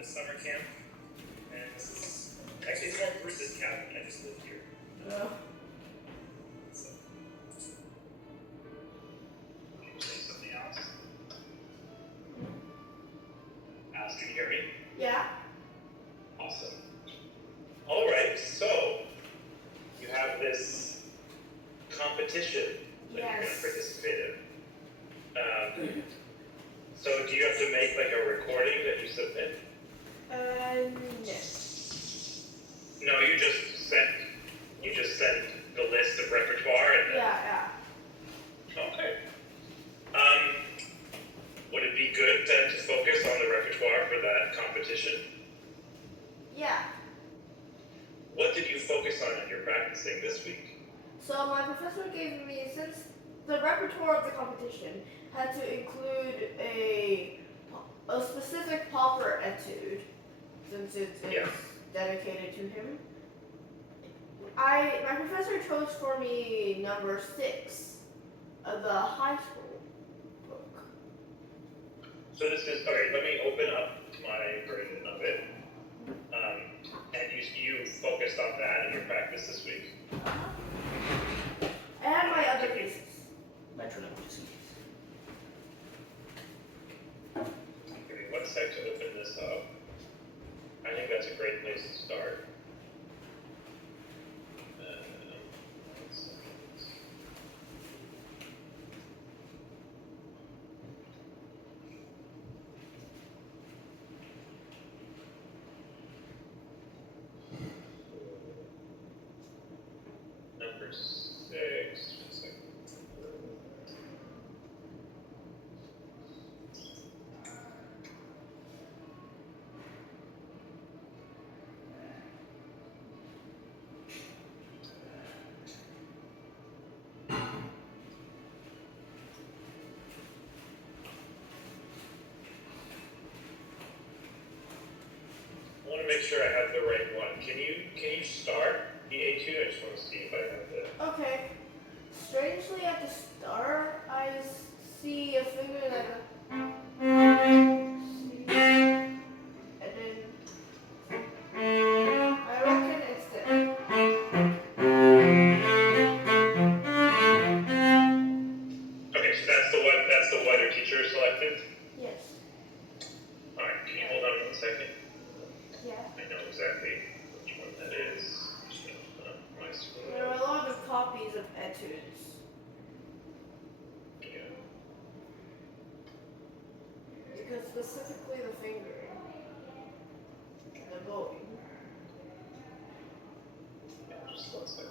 this summer camp, and this is actually it's more Bruce's cabin. I just live here. So, can you say something else? Alice, can you hear me? Yeah. Awesome. All right, so you have this competition that you're going to participate in. So do you have to make like a recording that you submit? No. No, you just send the list of repertoire and Yeah. Okay. Would it be good then to focus on the repertoire for that competition? Yeah. What did you focus on in your practicing this week? So my professor gave me, since the repertoire of the competition had to include a specific pauper etude, since it is dedicated to him. My professor chose for me number 6 of the high school book. So this is, okay, let me open up my version of it. And you focused on that in your practice this week? And my other pieces. Metro languages. Give me 1 sec to open this up. I think that's a great place to start. 1 second. Number 6. 1 second. I want to make sure I have the right one. Can you start the A2? I just want to see if I have the. Okay. Strangely, at the start, I see a finger like a. And then. I reckon it's there. Okay, so that's the one your teacher selected? Yes. Alright, can you hold on 1 second? Yeah. I know exactly which one that is. Just gonna open up my screen. There are a lot of copies of etudes. Yeah. Because specifically the finger. And the bowing. Yeah, just 1 second.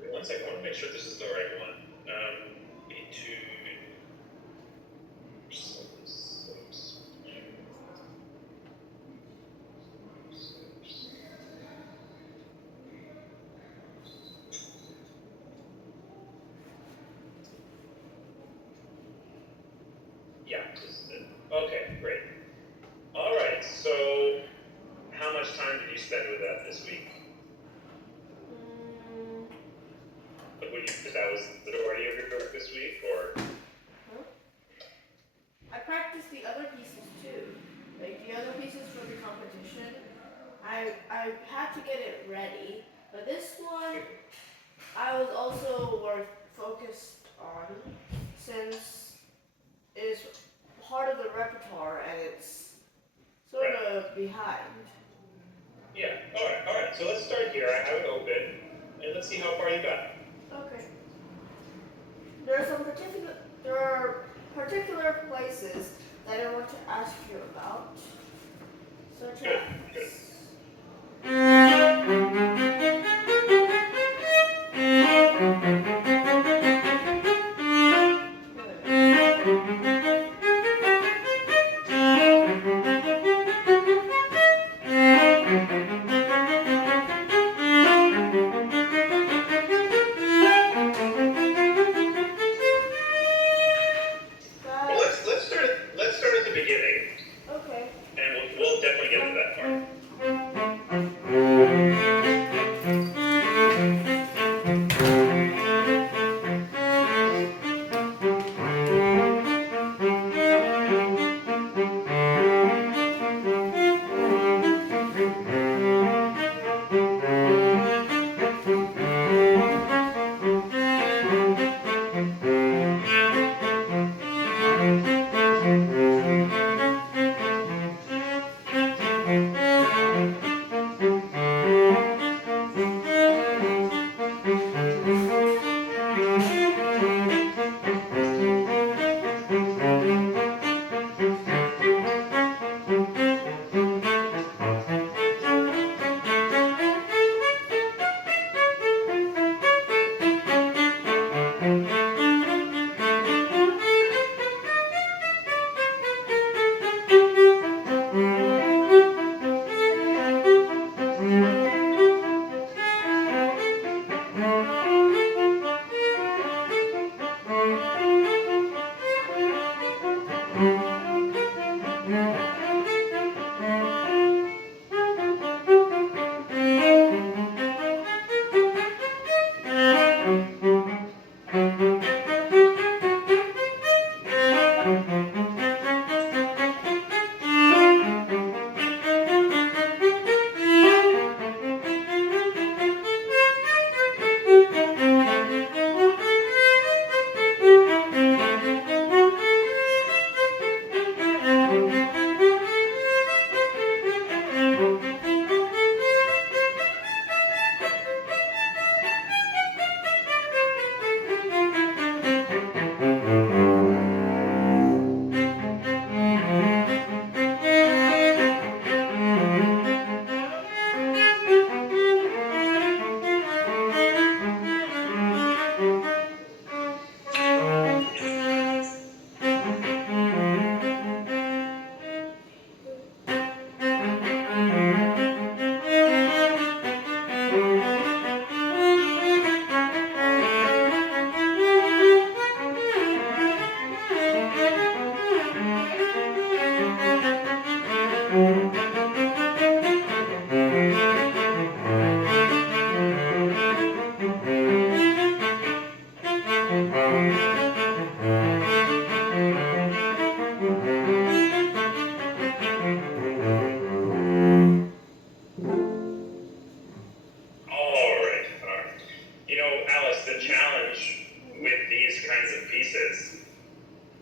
Wait 1 second, I want to make sure this is the right one. Etude. Yeah, this is it. Okay, great. All right, so how much time did you spend with that this week? Like, if that was the majority of your work this week, or? I practiced the other pieces too. Like the other pieces for the competition. I had to get it ready. But this one I was also more focused on since it is part of the repertoire and it's sort of behind. Yeah, all right. So let's start here. I have it open, and let's see how far you got. Okay. There are particular places that I want to ask you about. Such as. we'll definitely get into that part. Alright. Alice, the challenge with these kinds of pieces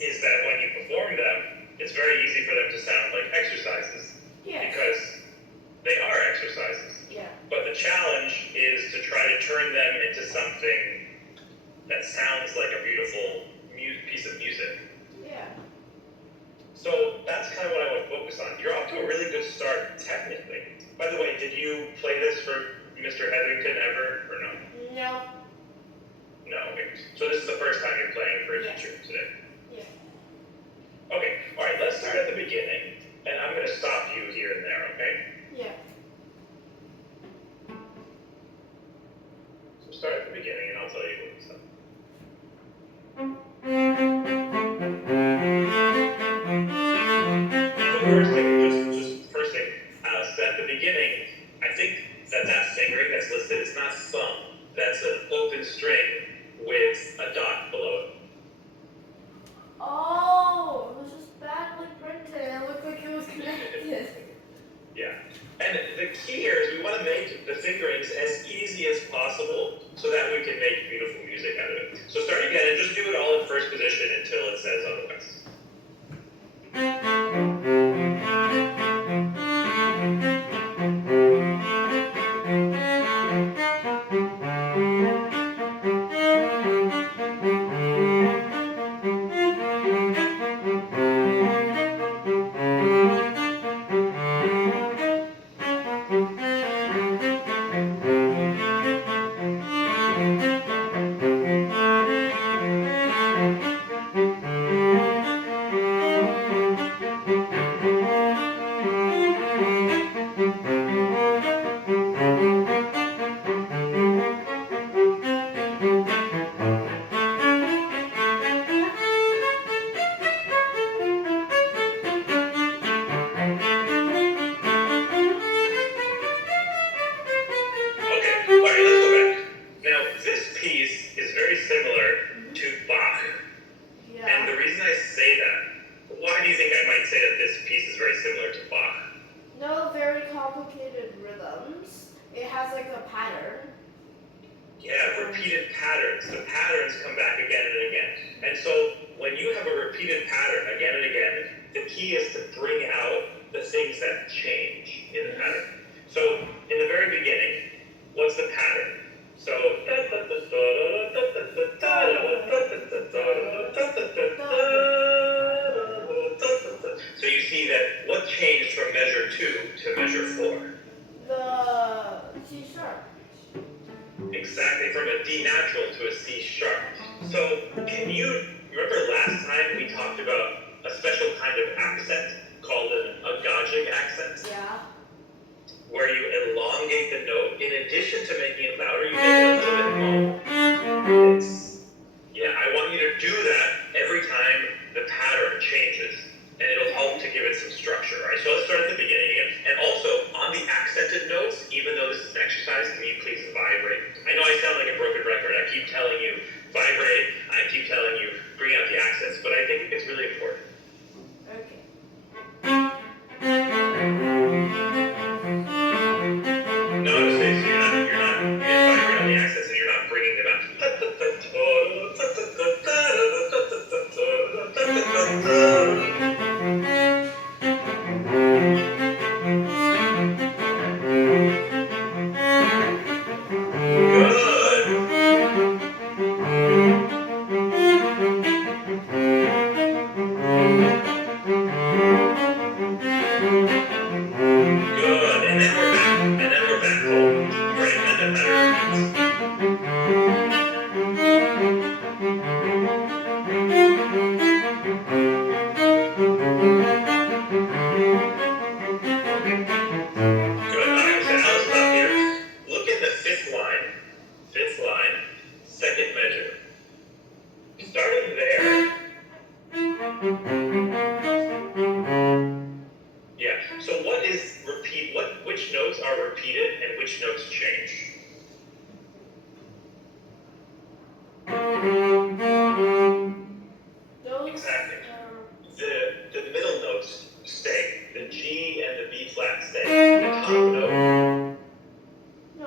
is that when you perform them, it's very easy for them to sound like exercises. Yeah. Because they are exercises. Yeah. But the challenge is to try to turn them into something that sounds like a beautiful piece of music. Yeah. So that's kind of what I want to focus on. You're off to a really good start, technically. By the way, did you play this for Mr. Hetherington ever, or no? No. No. Okay. So this is the first time you're playing for a Yeah. teacher today? Yeah. Okay. All right, let's start at the beginning, and I'm going to stop you here and there, okay? Yeah. So start at the beginning, and I'll tell you what it's up. First thing, at the beginning, I think that fingering that's listed is not thumb. That's an open string with a dot below it. Oh, it was just badly printed. It looked like it was connected. Yeah. And the key here is we want to make the fingerings as easy as possible so that we can make beautiful music out of it. So start again and just do it all in first position until it says otherwise. complicated rhythms. It has like a pattern. Yeah, repeated patterns. The patterns come back again and again. And so when you have a repeated pattern again and again, the key is to bring out the things that change in the pattern. So in the very beginning, what's the pattern? So so you see that what changed from measure 2 to measure 4? The C sharp. Exactly, from a D natural to a C sharp. So can you remember last time we talked about a special kind of accent called an agogic accent? Yeah. Where you elongate the note. In addition to making it louder, you make it a little bit longer. Yeah, I want you to do that every time the pattern changes. And it'll help to give it some structure, right? So let's start at the beginning again. And also, on the accented notes, even though this is an exercise, can you please vibrate? I know I sound like a broken record. I keep telling you, vibrate. I keep telling you, bring out the accents. But I think it's really important. Okay. No, so you didn't vibrate on the accents and you're not bringing them out. Which notes are repeated and which notes change? Exactly. The middle notes stay. The G and the B flat stay. The top note. No.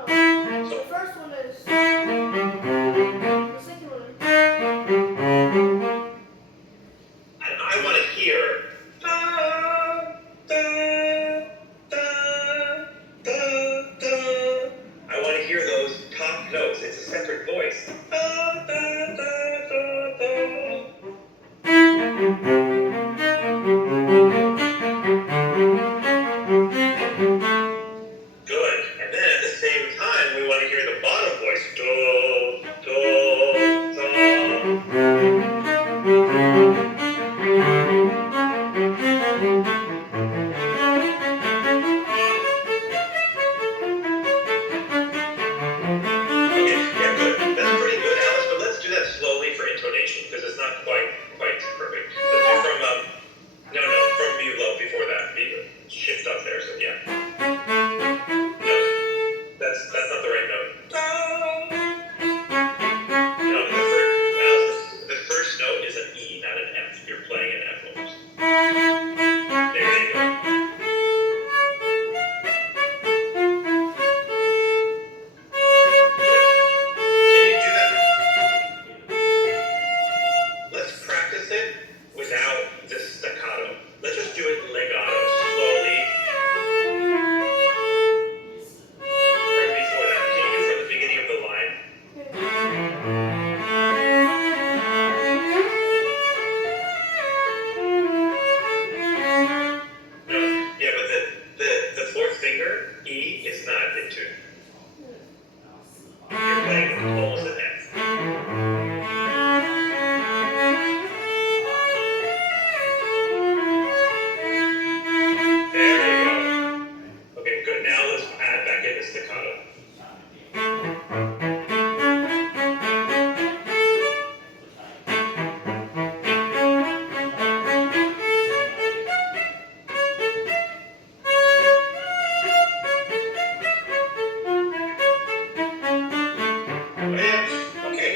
So the first one is. The second one. And I want to hear. Da, da, da, da, da. I want to hear those top notes. It's a separate voice. Da, da, da, da, da. Good. And then at the same time, we want to hear the bottom voice. Do, do, do. Intonation, because it's not quite perfect. Let's do from from B low before that. Shift up there, so yeah. No, that's not the right note. No, the first note is an E, not an F. You're playing an F almost. There you go. Practice it without the staccato. Let's just do it legato, slowly. From before that. Can you do from the beginning of the line? No. Yeah, but the fourth finger, E, is not in tune. You're playing almost an F. Okay, good. Now let's add back in the staccato. Okay,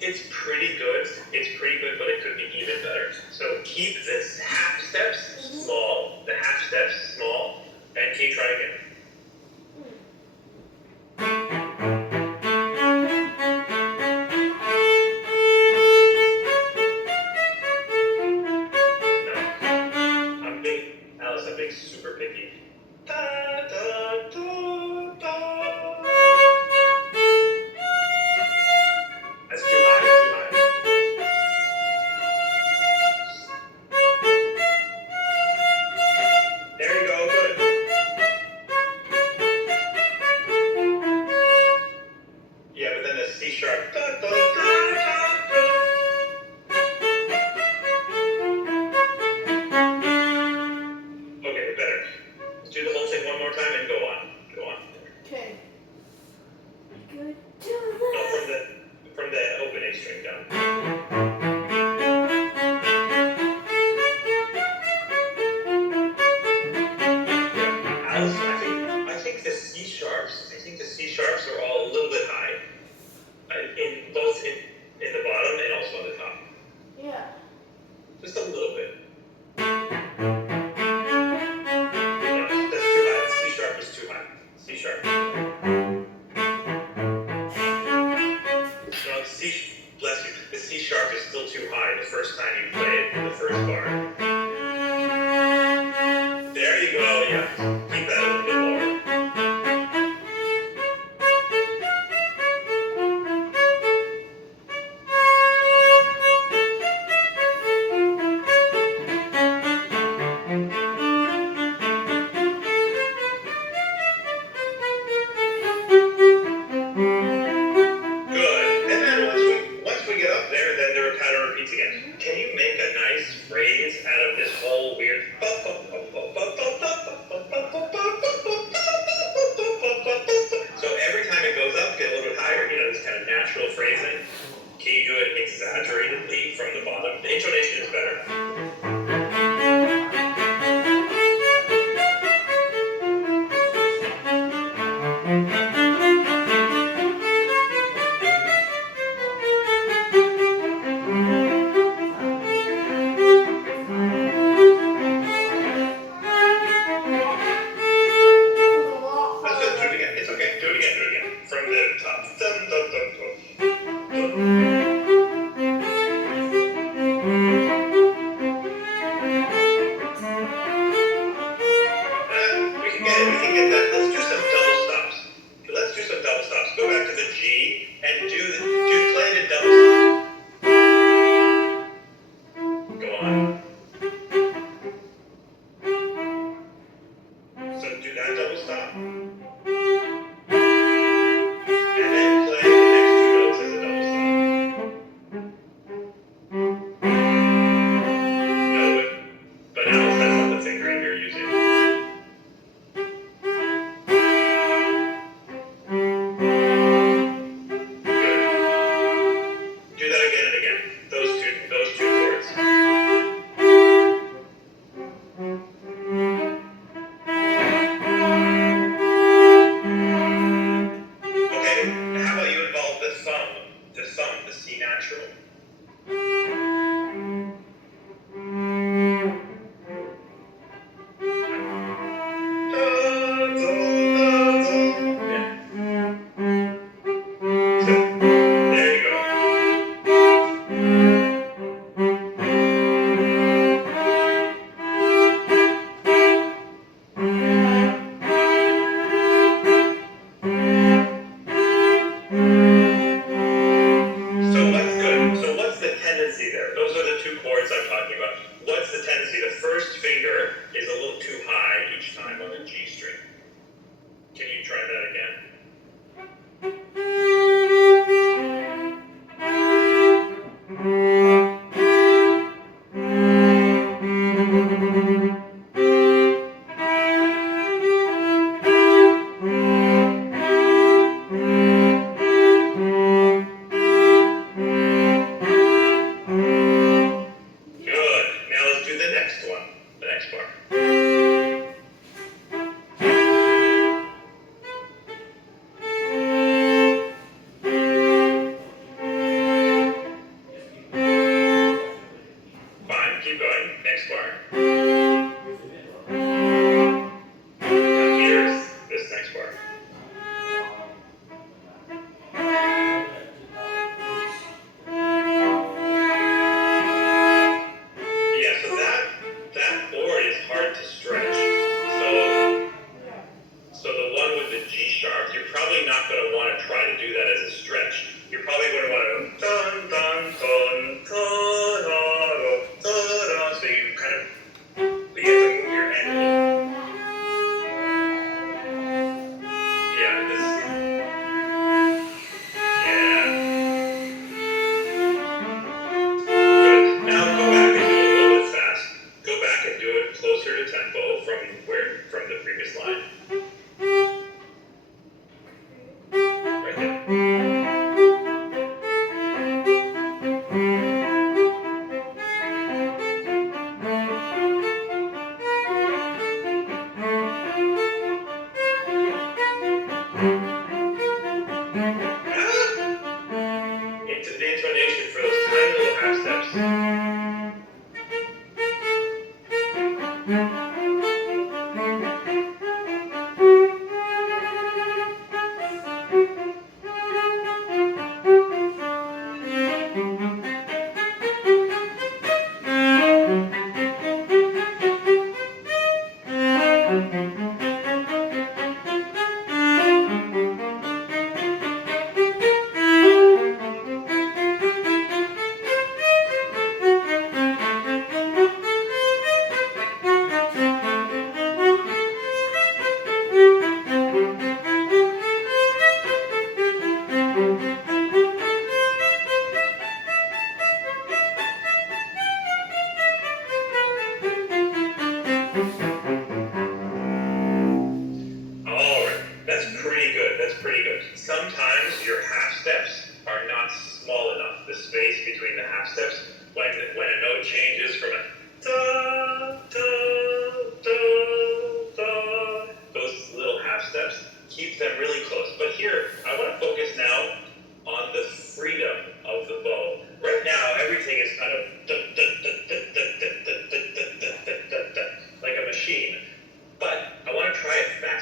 it's pretty good. It's pretty good, but it could be even better. So keep this half steps small. The half steps small, and can you try again? super picky. Da, da, da, da. That's too high, that's too high. There you go, good. Yeah, but then the C sharp. Da, da, da, da, da. Okay, better. Let's do the whole thing one more time and go on. Go on. Okay. Good. No, from the opening string down. Alice, I think the C sharps. I think the C sharps are all a little bit high. In both in the bottom and also on the top. Yeah. Just a little bit. No, that's too high. The C sharp is too high. C sharp. No, bless you. The C sharp is still too high the first time you play it in the first bar. There you go, yeah. Keep that a little bit lower. Good. And then once we get up there, then the pattern repeats again. Can you make a nice phrase out of this whole weird? So every time it goes up, get a little bit higher. You know, this kind of natural phrasing. Can you do it exaggeratedly from the bottom? The intonation is better. That's good. Do it again. It's okay. Do it again. Do it again. From the top. Dun, dun, dun, dun. Dun. We can get it. We can get that. Let's do some double stops. Let's do some double stops. Go back to the G and play the double stop. Go on. So do that double stop. And then play the next two notes as a double stop. No, but Alice, that's not the fingering you're using. Good. Do that again and again. Those two chords.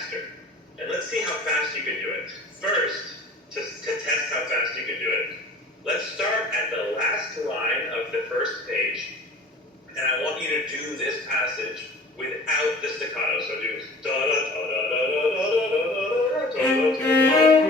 faster. And let's see how fast you can do it. First, to test how fast you can do it, let's start at the last line of the first page. And I want you to do this passage without the staccato. So do da da da da da da da da da da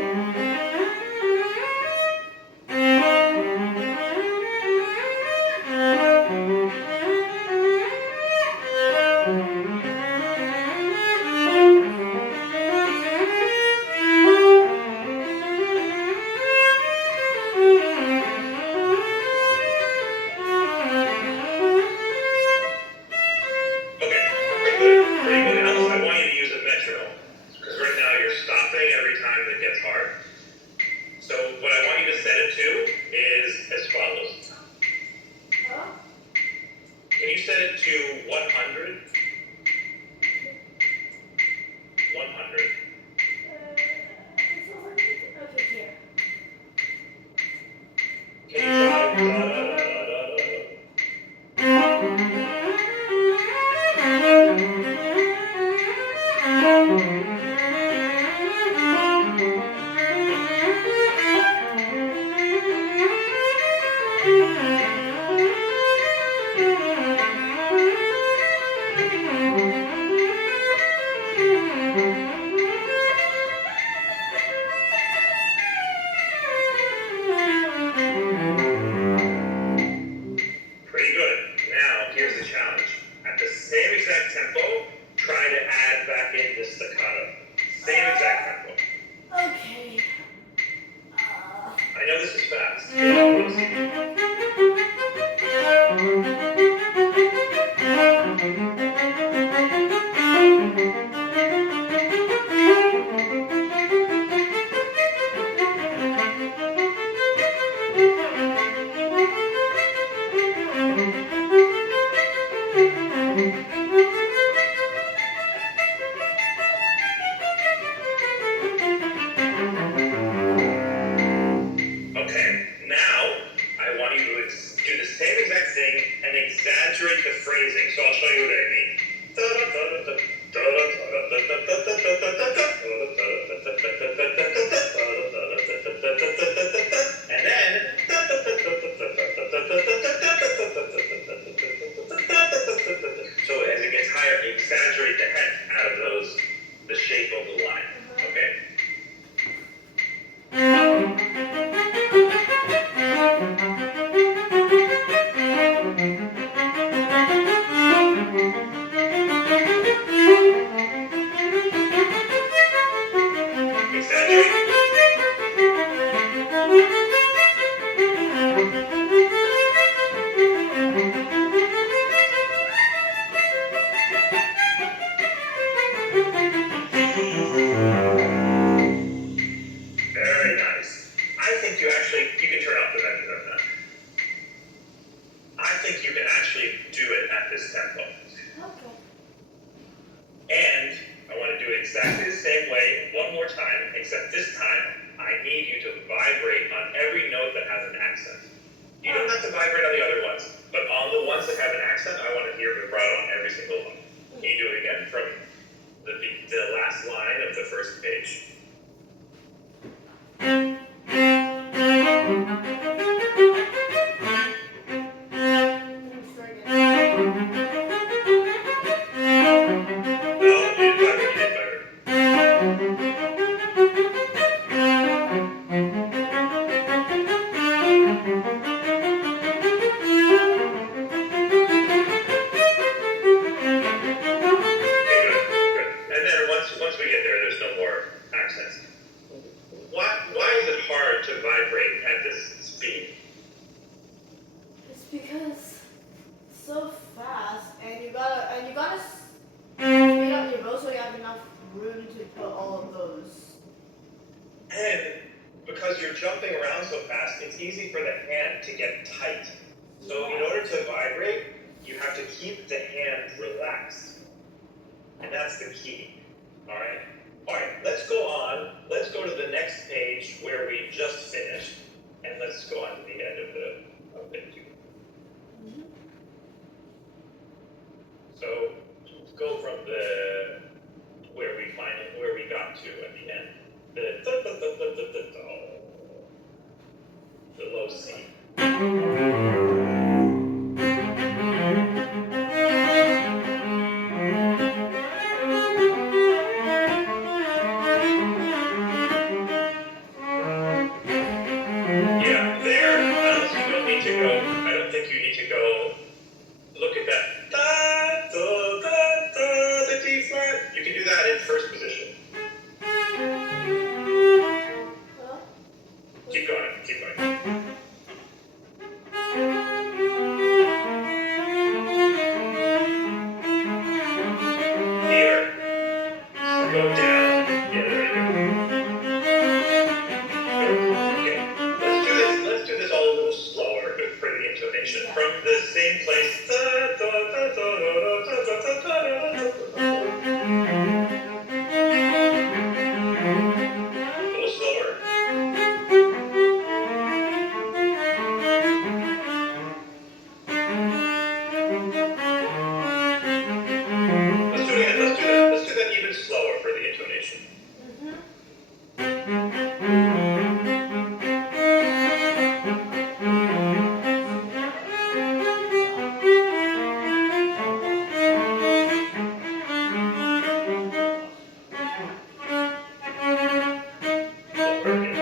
drop to at the end. The low C. Yeah, there, unless you don't need to go, I don't think you need to go, look at that. Da, da, da, da, the D flat. You can do that in first position. Huh? Keep going, keep going. Here. Go down. Yeah, there you go. Okay. Let's do this all a little slower for the intonation. Yeah. From the same place. Da, da, da, da, da, da, da, da, da, da, da. A little slower. Let's do it again. Let's do that even slower for the intonation. Slower again.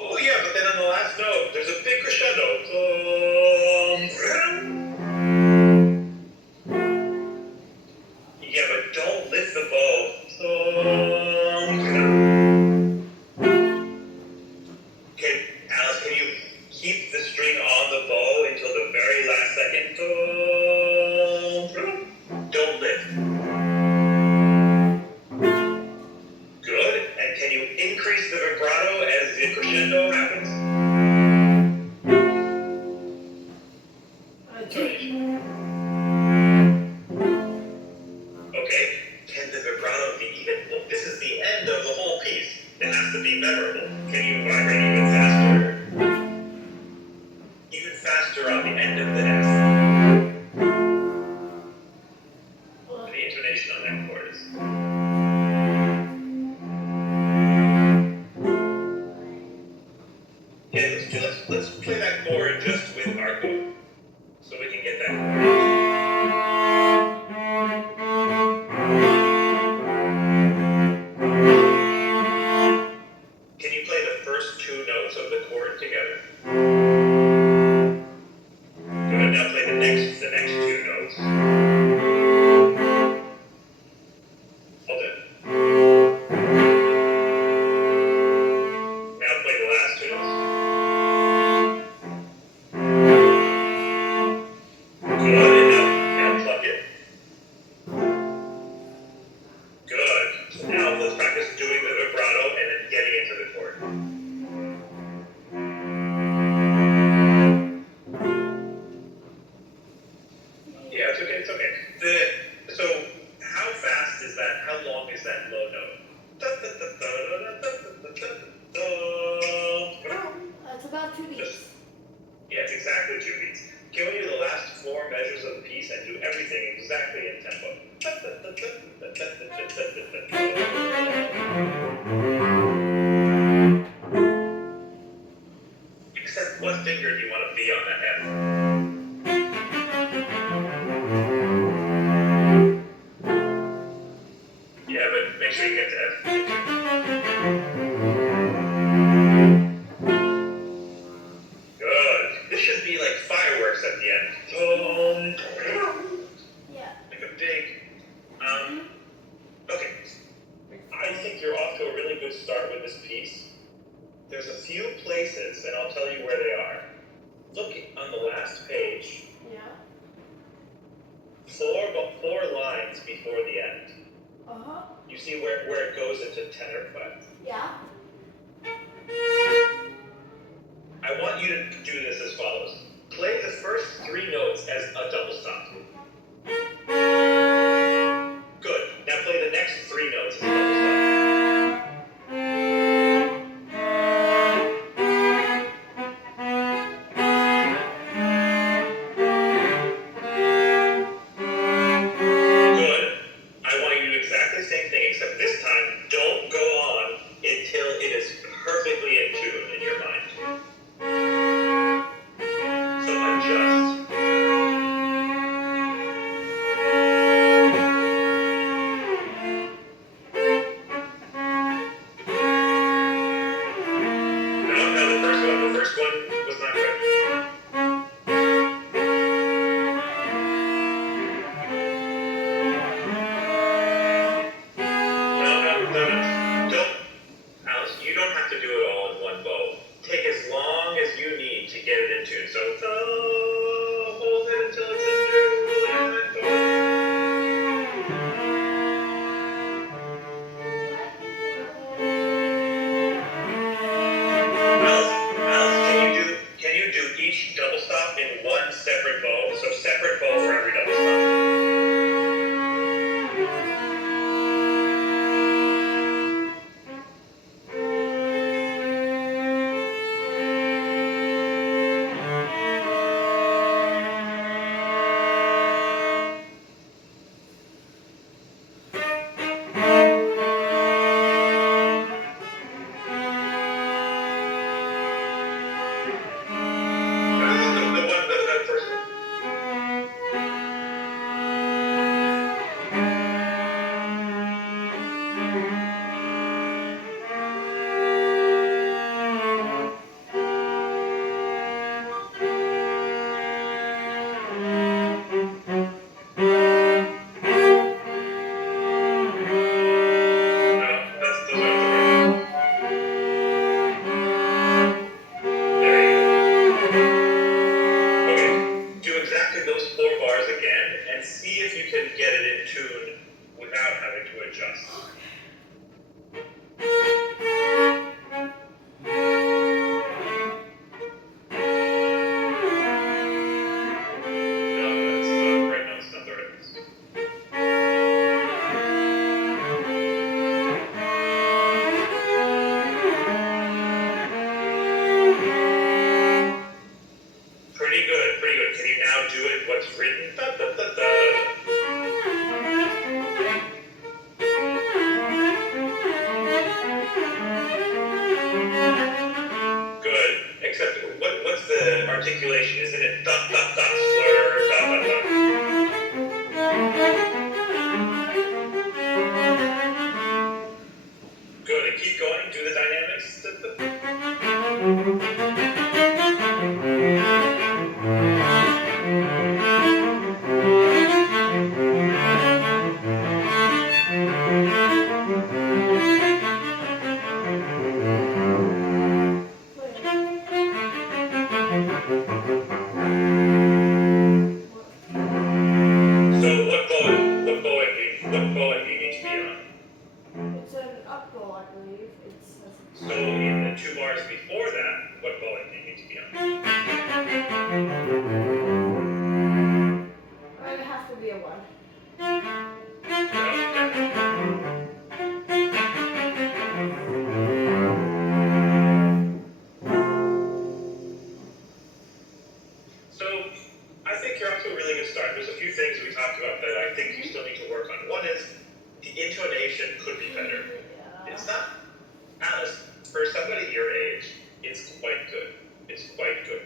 Oh yeah, but then on the last note, there's a big crescendo. Yeah, but don't lift the bow. Okay, Alice, can you keep the string on the bow until the very last second? Don't lift. Good. And can you increase the vibrato as the crescendo happens? Okay. Can the vibrato be even? Look, this is the end of the whole piece. It has to be memorable. Can you vibrate even faster? Even faster on the end of the F. The intonation on that chord is. Yeah, let's play that chord just with our bow, so we can get that chord. Can you play the first two notes of the chord together? Good. Now play the next two notes. Hold it. Now play the last two notes. Good. And now pluck it. Good. So now let's practice doing the vibrato and then getting into the chord. Yeah, it's okay, it's okay. So how fast is that? How long is that low note? It's about 2 beats. Yeah, it's exactly 2 beats. Can we do the last 4 measures of the piece and do everything exactly in tempo? Except what finger do you want to be on that F? Yeah, but make sure you get to F. Good. This should be like fireworks at the end. Yeah. Like a big, okay. this piece, there's a few places, and I'll tell you where they are. Look on the last page. Yeah. Four lines before the end. Uh-huh. You see where it goes into tenor clef? Yeah. I want you to do this as follows. Play the first 3 notes as a double stop. Good. Now play the next 3 notes as a double stop. Good. I want you to do exactly the same thing, except this time, don't go on until it is perfectly in tune in your mind. So adjust. No, the first one was not good. No. Don't, Alice, you don't have to do it all in one bow. Take as long as you need to get it in tune. So, hold it until it's in tune. Alice, can you do each double stop in one separate bow? So separate bow for every double stop. The first one. No, those aren't the right. There you go. Okay, do exactly those 4 bars again, and see if you can get it in tune without having to adjust. No, it's the right notes, not the right notes. Pretty good, pretty good. Can you now do it what's written? Da, da, da, da. Good. Except, what's the articulation? Isn't it dot, dot, dot, slur, dot, dot, dot? Good, and keep going, do the dynamics. Da, da. So what bowing do you need to be on? It's an up bow, I believe. So in the 2 bars before that, what bowing do you need to be on? It has to be a 1. So I think you're off to a really good start. There's a few things we talked about that I think you still need to work on. One is the intonation could be better. Yeah. It's not, Alice, for somebody your age, it's quite good. It's quite good.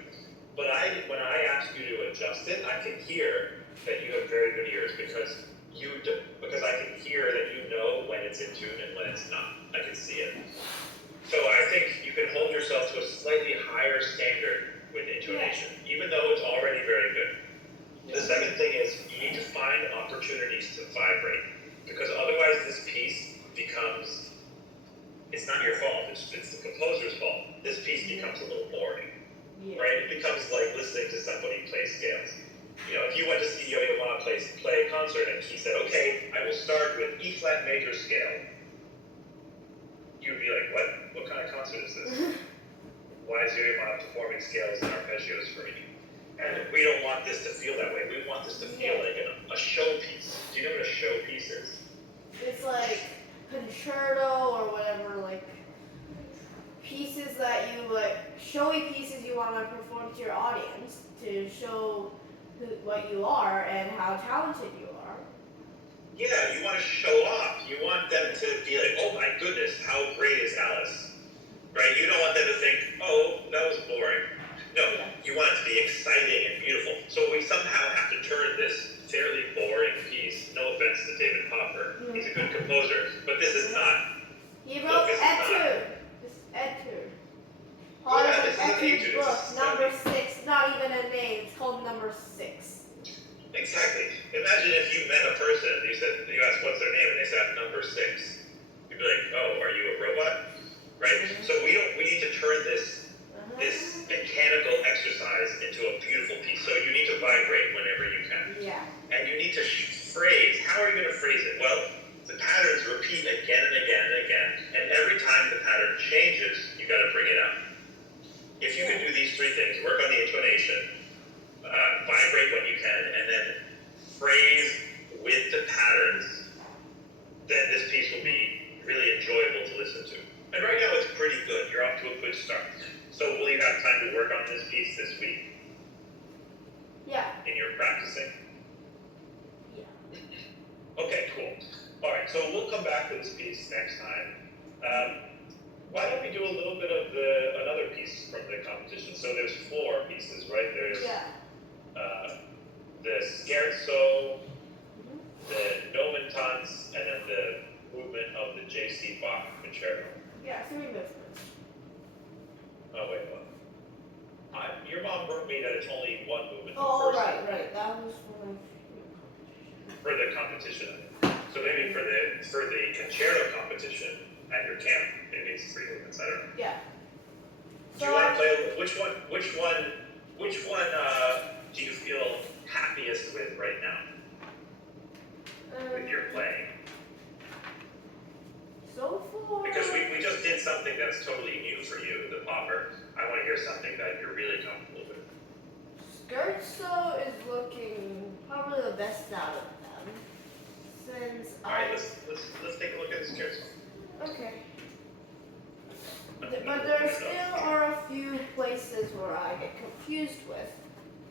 But when I ask you to adjust it, I can hear that you have very good ears because I can hear that you know when it's in tune and when it's not. I can see it. So I think you can hold yourself to a slightly higher standard with intonation, even though it's already very good. The second thing is you need to find opportunities to vibrate, because otherwise this piece becomes, it it's not your fault. It's the composer's fault. This piece becomes a little boring, Yeah. right? It becomes like listening to somebody play scales. If you went to see Yo-Yo Ma play a concert and he said, okay, I will start with E flat major scale, you would be like, what kind of concert is this? Why is Yo-Yo Ma performing scales and arpeggios for me? And we don't want this to feel that way. We want this to feel like a showpiece. Do you know what a showpiece is? It's like concerto or whatever, like pieces that you showy pieces you want to perform to your audience to show what you are and how talented you are. Yeah, you want to show off. You want them to be like, oh my goodness, how great is Alice? Right? You don't want them to think, oh, that was boring. No, you want it to be exciting and beautiful. So we somehow have to turn this fairly boring piece, no offense to David Popper, he's a good composer, but this is not. He wrote Etude. This Etude. Etude book, number 6, not even a name, it's called number 6. Exactly. Imagine if you met a person, you asked what's their name, and they said number 6. You'd be like, oh, are you a robot? Right? So we need to turn this mechanical exercise into a beautiful piece. So you need to vibrate whenever you can. Yeah. And you need to phrase. How are you going to phrase it? Well, the patterns repeat again and again and again. And every time the pattern changes, you got to bring it up. If you can do these 3 things, work on the intonation, vibrate when you can, and then phrase with the patterns, then this piece will be really enjoyable to listen to. And right now it's pretty good. You're off to a good start. So will you have time to work on this piece this week? Yeah. In your practicing? Yeah. Okay, cool. All right, so we'll come back to this piece next time. Why don't we do a little bit of another piece from the competition? So there's 4 pieces, right? There's the scherzo, the nomentans, and then the movement of the J.C. Bach concerto. Yeah, 3 movements. Oh, wait, what? Your mom wrote me that it's only 1 movement. Oh, right. That was for the competition. So maybe for the concerto competition at your camp, maybe it's 3 movements. I don't know. Yeah. Do you want to play which one? Do you feel happiest with right now? With your playing? So far. Because we just did something that's totally new for you, the popper. I want to hear something that you're really comfortable with. Scherzo is looking probably the best out of them. Since Alright, let's take a look at the scherzo. Okay. But there still are a few places where I get confused with,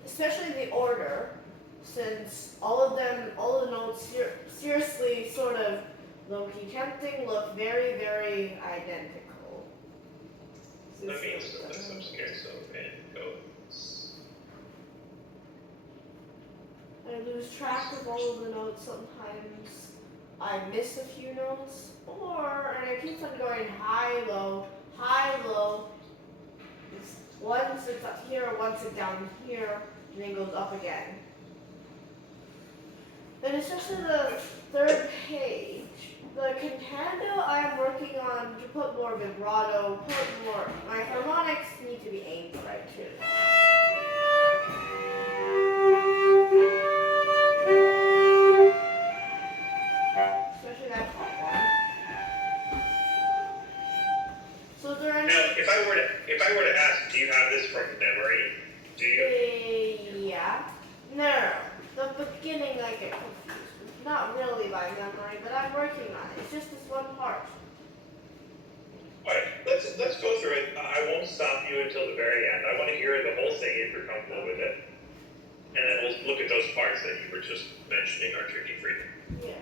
especially the order, since all of the notes seriously sort of low-key tempting look very, very identical. Let me put some scherzo and go. I lose track of all of the notes sometimes. I miss a few notes, and it keeps on going high, low, once it's up here, once it's down here, and then goes up again. And especially the 3rd page, the cantando I'm working on to put more vibrato, my harmonics need to be aimed right too. Especially that top one. So is there any... Now, if I were to ask, do you have this from memory? Do you? Yeah. No. The beginning I get confused. Not really by memory, but I'm working on it. It's just this one part. Alright, let's go through it. I won't stop you until the very end. I want to hear the whole thing if you're comfortable with it. And then we'll look at those parts that you were just mentioning are tricky for you. Yeah.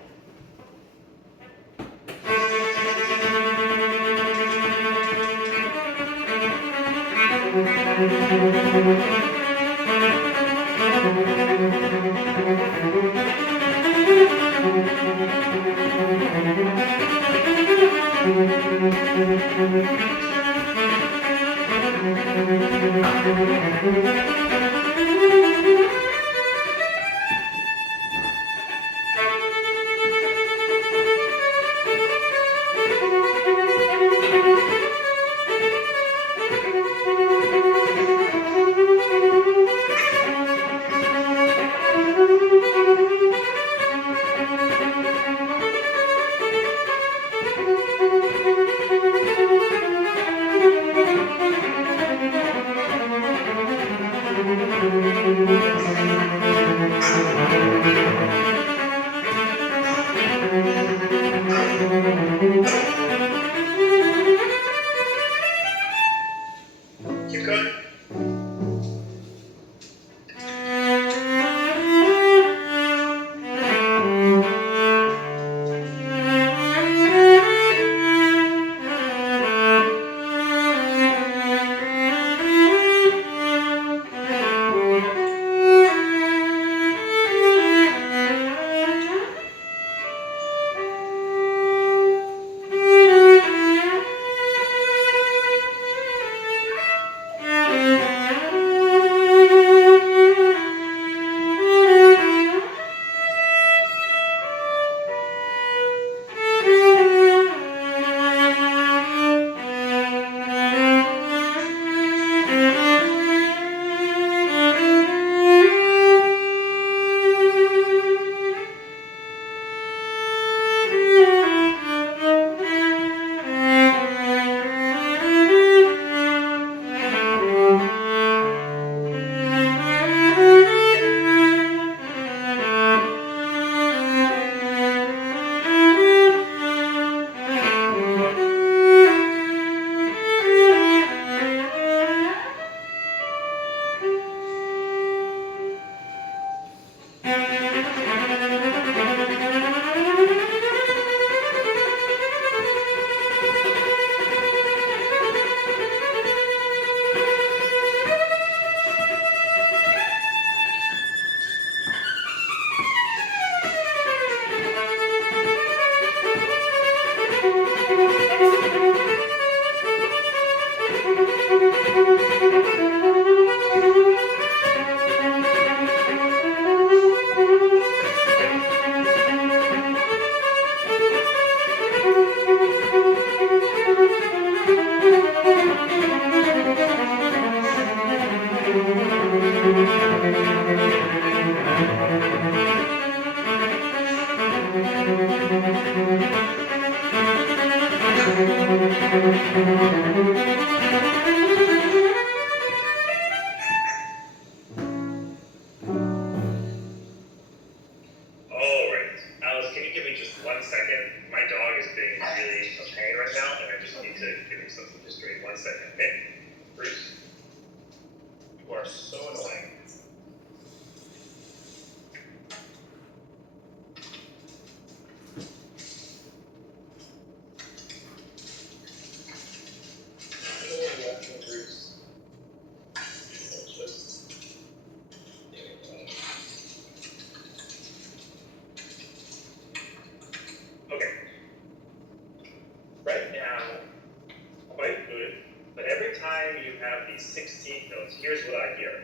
time you have these 16th notes, here's what I hear.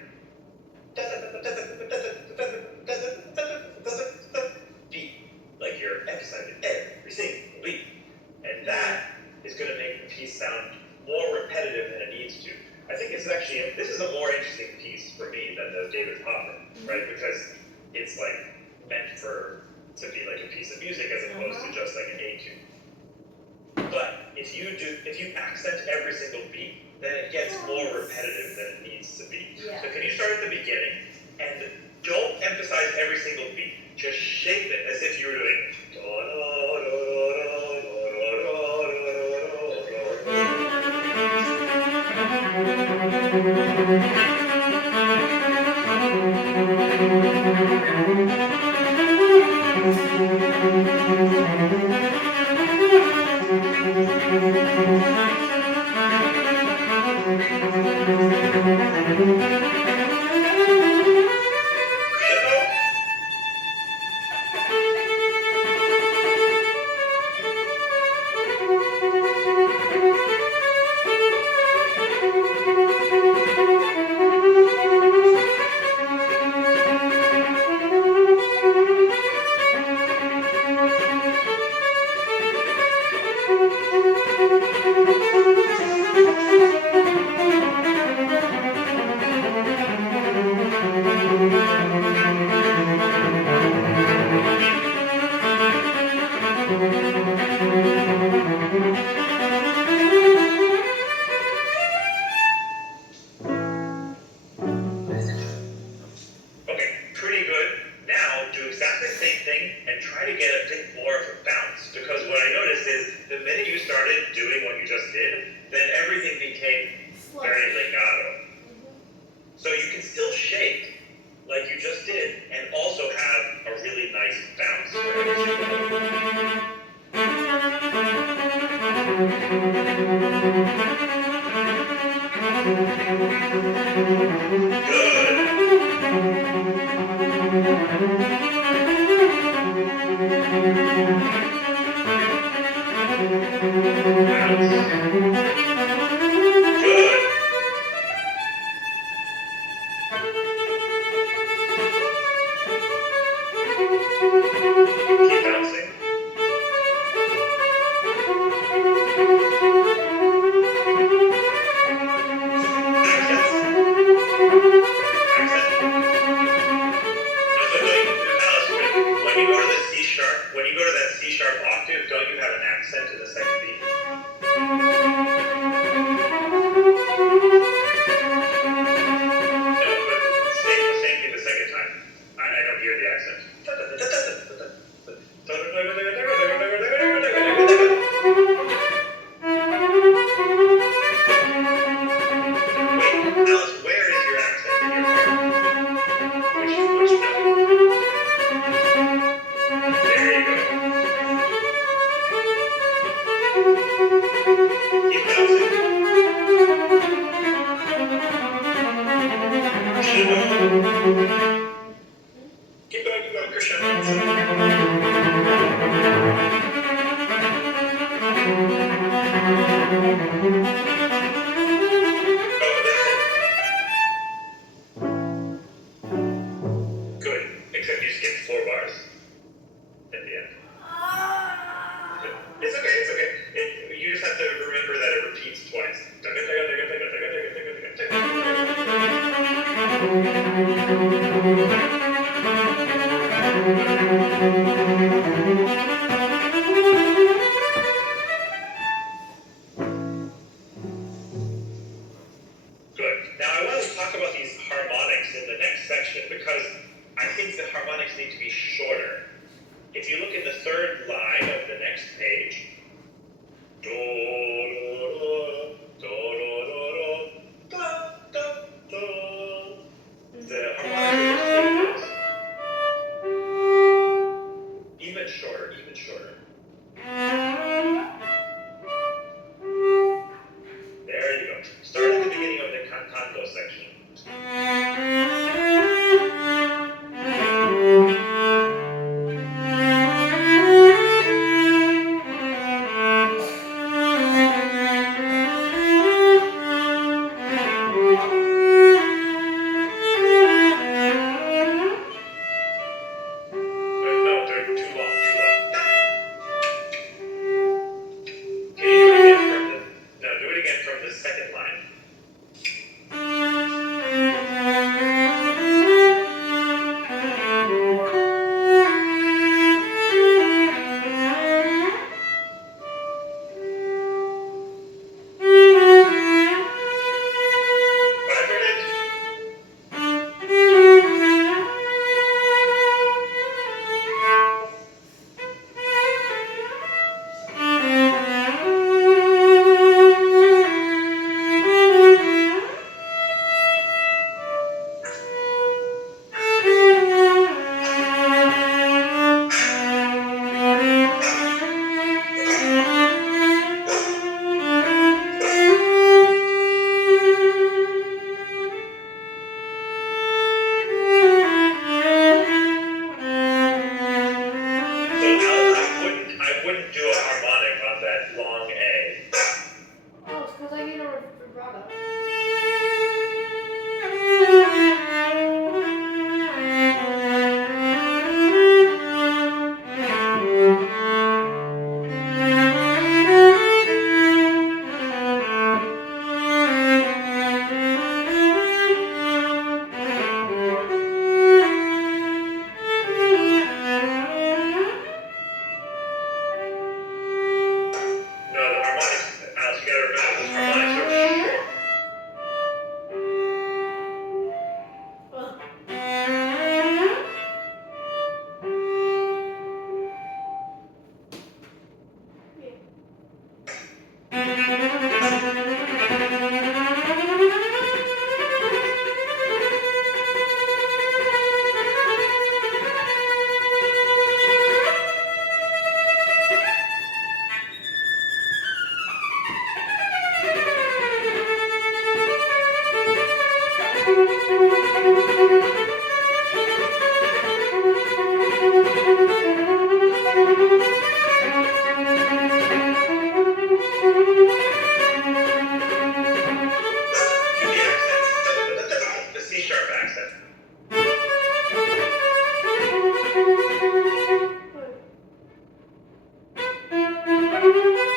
Beat, like you're emphasizing every single beat. And that is going to make the piece sound more repetitive than it needs to. I think this is a more interesting piece for me than the David Popper, right? Because it's like meant to be like a piece of music as opposed to just like an etude. But if you accent every single beat, then it gets more repetitive than it needs to be. Yeah. So can you start at the beginning and don't emphasize every single beat. Just shape it as if you were doing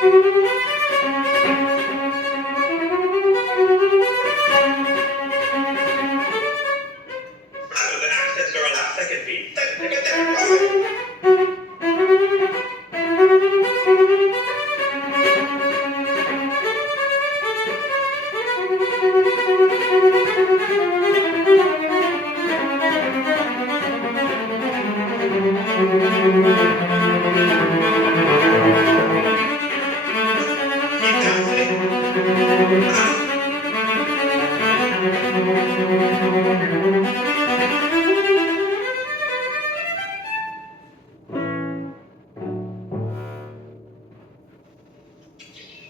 So the accents are on the second beat. Keep dancing.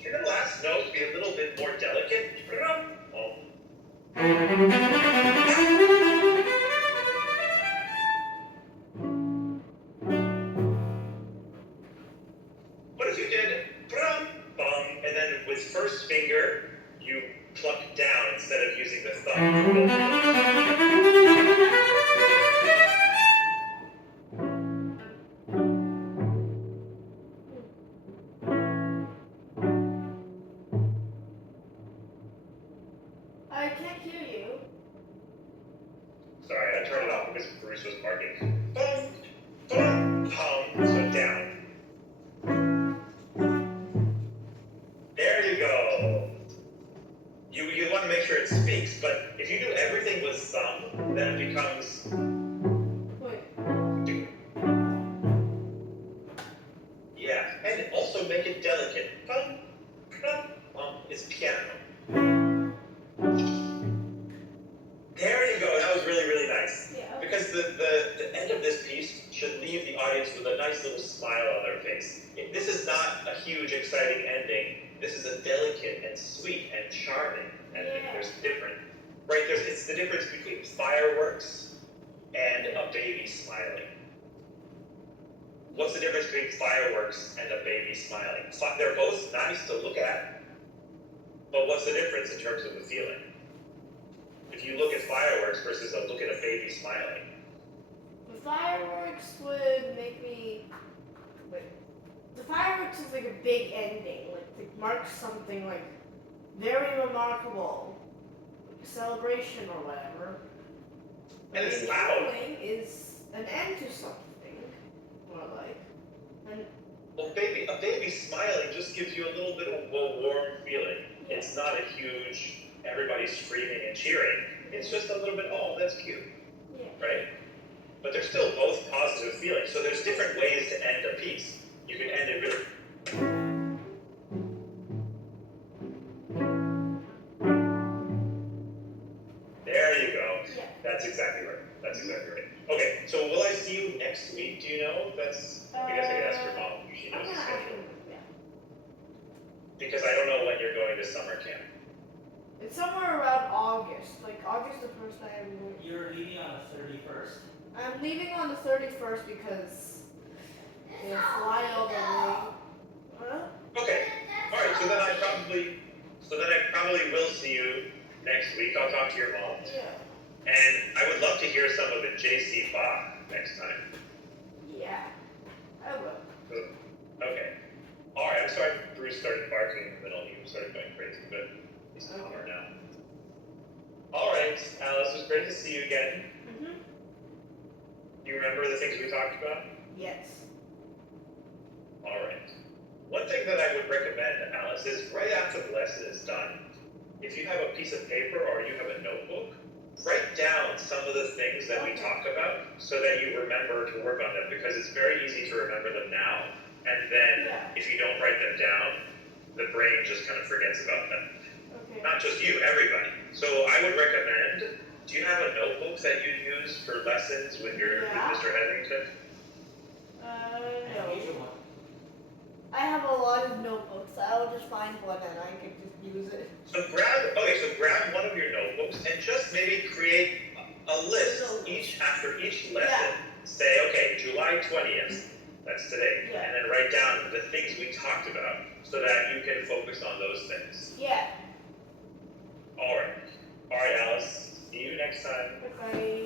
Can the last note be a little bit more delicate? Oh. What if you did brum, bum, and then with first finger you pluck down instead of using the thumb for both of those? I can't hear you. Sorry, I turned it off because Bruce was barking. Bum, bum, hum, so down. There you go. You want to make sure it speaks, but if you do everything with thumb, then it becomes. Wait. Yeah, and also make it delicate. Bum, bum, bum is piano. There you go. That was really, really nice. Yeah. Because the end of this piece should leave the audience with a nice little smile on their face. This is not a huge, exciting ending. This is a delicate and sweet and charming ending. Yeah. There's different, right? It's the difference between fireworks and a baby smiling. What's the difference between fireworks and a baby smiling? They're both nice to look at, but what's the difference in terms of the feeling? If you look at fireworks versus a look at a baby smiling. The fireworks would make me. Wait. The fireworks is like a big ending. Like it marks something like very remarkable, celebration or whatever. And it's Baby loud. smiling is an end to something, more like. And Well, a baby smiling just gives you a little bit of a warm feeling. yeah. It's not a huge, everybody's screaming and cheering. It's just a little bit, oh, that's cute, Yeah. right? But they're still both positive feelings. So there's different ways to end a piece. You can end it really. There you go. Yeah. That's exactly right. That's exactly right. Okay, so will I see you next week? Do you know? I guess I could ask your mom. She knows the schedule. Yeah. Because I don't know when you're going to summer camp. It's somewhere around August. Like August the first I am going. You're leaving on the 31st. I'm leaving on the 31st because they fly all the way. Huh? Okay. All right. So then I probably will see you next week. I'll talk to your mom. Yeah. And I would love to hear some of the J.C. Bach next time. Yeah. I will. Okay. All right. I'm sorry Bruce started barking in the middle. He started going crazy, but he's calmer now. All right, Alice. It was great to see you again. Mhm. Do you remember the things we talked about? Yes. All right. One thing that I would recommend, Alice, is right after the lesson is done, if you have a piece of paper or you have a notebook, write down some of the things that we talk about so that you remember to work on them, because it's very easy to remember them now, and then if you don't write them down, the brain just kind of forgets about them. Okay. Not just you, everybody. So I would recommend, do you have a notebook that you use for lessons with with Mr. Hetherington? No. Here's one. I have a lot of notebooks. I'll just find one and I can just use it. So grab one of your notebooks and just maybe create a list after each lesson. Yeah. Say, okay, July 20th, that's today, Yeah. and then write down the things we talked about so that you can focus on those things. Yeah. All right, Alice. See you next time. Bye.